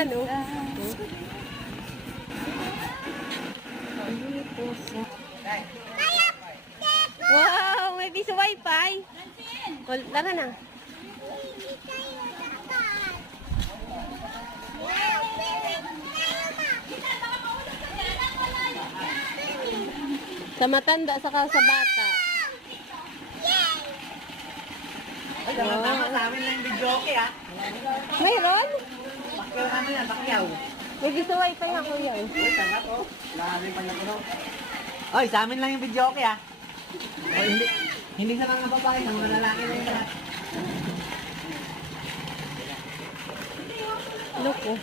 ano. Wow, may piso wifi. Tara na. Sa matanda, saka sa bata. Ay, tama sa amin lang yung video okay ha. Mayroon? Bakyaw namin yan, bakyaw. May piso wifi nga kuya. Uy, tangat oh. Lalim pa niya ko. Oy, sa amin lang yung video okay ha. Oy, hindi sa mga babae, sa mga lalaki lang yan. Look oh.